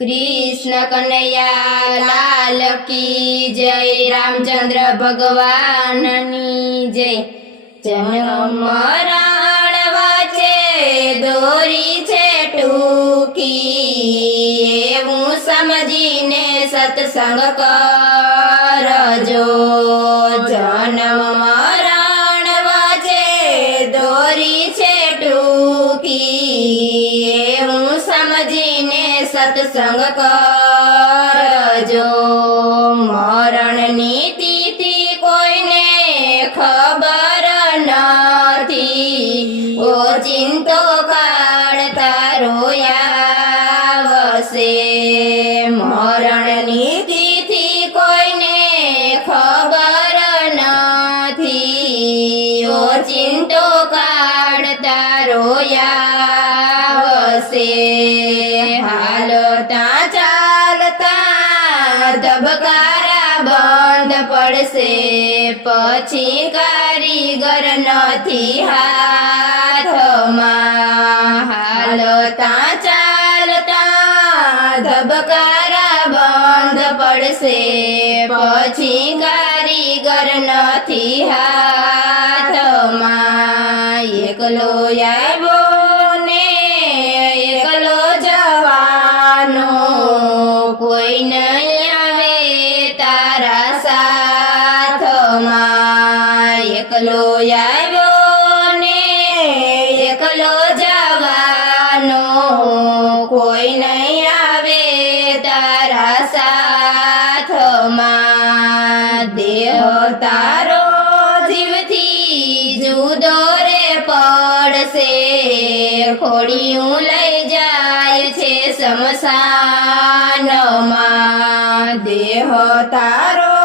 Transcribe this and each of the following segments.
कृष्ण कन्हैया लाल की जय। रामचंद्र भगवान नी जय। जन्म मरण वच्चे दोरी छे टूकी, एवं समझीने सत्संग करजो। जन्म मरण वच्चे दोरी छे टूकी, एवं समझीने सत्संग करजो। मरणनी तिथि कोईने खबर नथी, ओचिंतो काढता रोयावशे। मरणनी तिथि कोईने खबर नथी, ओचिंतो काढता रोयावशे। हालता चालता धबकारा बंध पड़शे, पछी कारीगर नथी हाथमां। हालता चालता धबकारा बंध पड़शे, पछी कारीगर नथी हाथमां। एकलो आव्यो ने एकलो जवानो, कोई नहीं आवे तारा साथमां। एकलो आव्यो ने एकलो जवानो, कोई नहीं आवे तारा साथमां। देह तारो जीवथी जुदो रे पड़शे, खोड़िયું લઈ જાય છે સ્મશાનમાં। દેહ તારો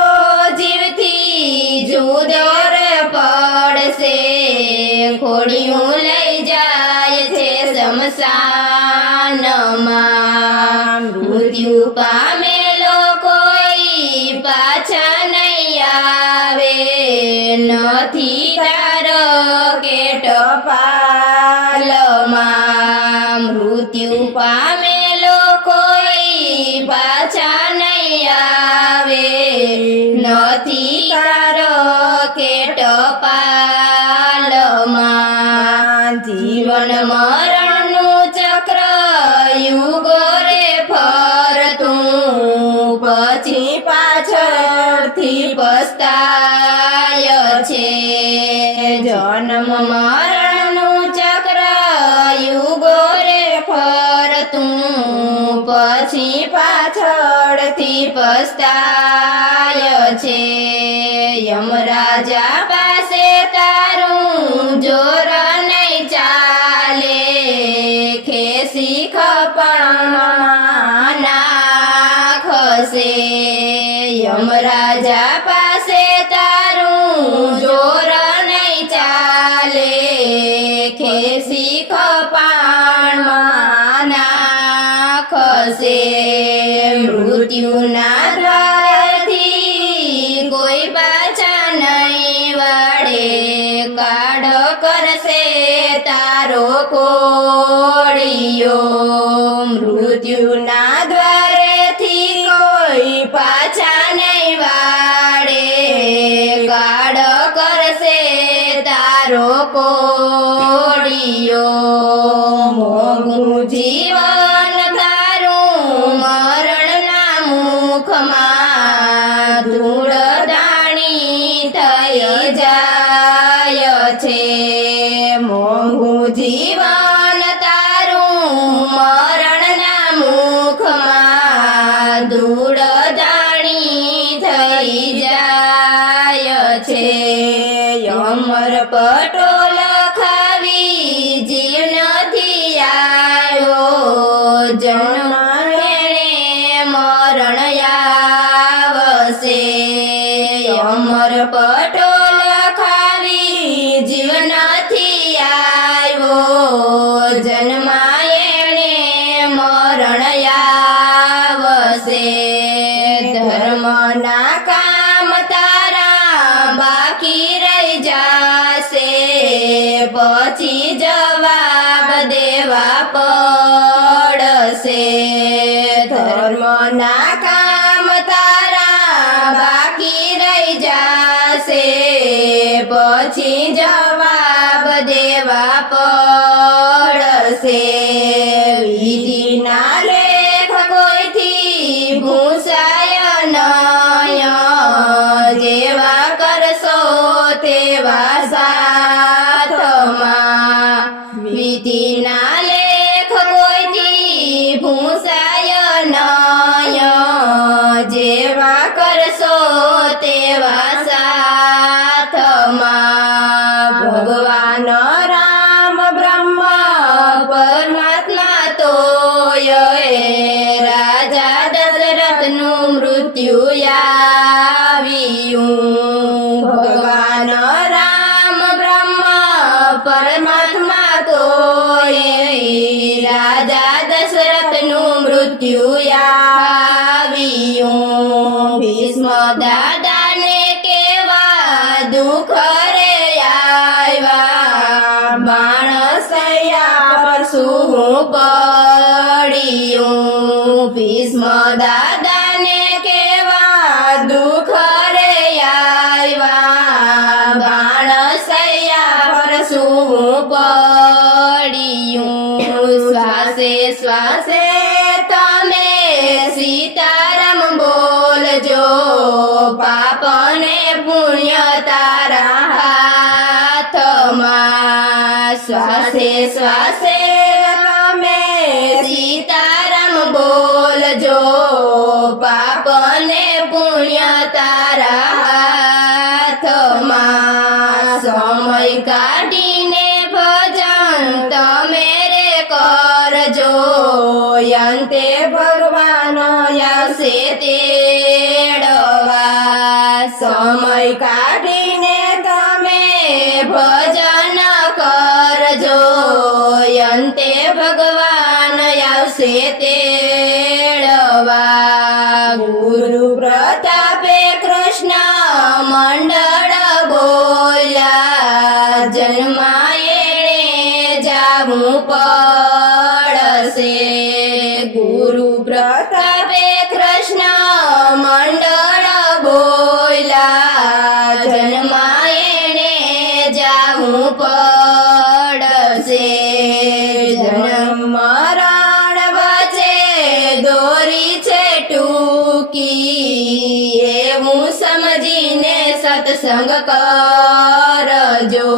જીવથી જુદો રે પડશે, ખોડિયું લઈ જાય છે સ્મશાનમાં। મૃત્યુ પામેલો કોઈ પાછા નહીં આવે, નથી તારો કે ટપાલમાં। મૃત્યુ પામેલો કોઈ પાછા નહીં આવે, નથી તારો કે ટપાલમાં। જીવન મરણનું ચક્ર યુગો રે ફરતું, પછી પાછળથી પસ્તાય છે। જન્મ મરણનું ચક્ર યુગો રે ફરતું, પછી પાછળથી પસ્તાય છે। યમરાજા પાસે તારું જોર નહીં ચાલે, ખેસી ખપણમાં નાખશે। યમરાજા પાસે તારું જોર નહીં ચાલે, ખેસી ખપાણમાં નાખશે। મૃત્યુના દ્વારથી કોઈ પાછા નહીં વાળે, કાઢ કરશે તારો કોળિયો। મૃત્યુના દ્વારેથી કોઈ પાછા નહીં વાળે, કાઢ કરશે તારો કોળિયો। મોંઘું જીવન તારું મરણના મુખમાં, ધૂળ દાણી થઈ જાય છે। મોંઘું જીવન તારું મરણના મુખમાં, ધૂળ દાણી થઈ જાય છે। અમર પટોલ ખાવી જીવ નથી આવ્યો, જન્મ એણે મરણ આવશે। અમર પટોલ ખાવી જીવ નથી આવ્યો, જન્મ એણે મરણ આવશે। ધર્મના કામ તારા બાકી રહી જાશે, પછી જવાબ દેવા પડશે। ધર્મના કામ તારા બાકી રહી જાશે પછી જવાબ દેવા પડશે વિધિના લેખ કોઈથી ભૂસાય નય જેવા કરશો તેવા સાથમાં વિધિના લેખ કોઈથી ભૂસાય નય જેવા કરશો તેવા સાથમાં ભગવાન રામ બ્રહ્મ પરમાત્મા તોય રાજા દશરથનું મૃત્યુ આવ્યું ભગવાન રામ બ્રહ્મ પરમાત્મા તોય રાજા દશરથનું મૃત્યુ આવ્યું ભીષ્મ દાદાને કેવા દુઃખ રે આવ્યા બાણ સૈયા પર શું પડ્યું ભીષ્મ દાદાને કેવા દુઃખ રે આવ્યા બાણ સૈયા પર શું પડ્યું શ્વાસે શ્વાસે તમે સીતારામ બોલજો પાપને પુણ્ય તારા હાથમાં શ્વાસે શ્વાસે તમે સીતારામ બોલજો પાપને પુણ્ય તારા હાથમાં સમય કાઢીને ભજન તમે રે કરજો અંતે ભગવાન આવશે તેડવા સમય કાઢીને તમે ભજન કરજો અંતે ભગવાન આવશે તેડવા ગુરુ પ્રતાપે કૃષ્ણ મંડળ બોલ્યા જન્માએ જાવું પડશે ગુરુ પ્રતાપે કૃષ્ણ મંડળ બોલ્યા જન્માએ જાવું પડશે જન્મ મરણ વચ્ચે દોરી છે ટૂંકી એવું સમજીને સત્સંગ કરજો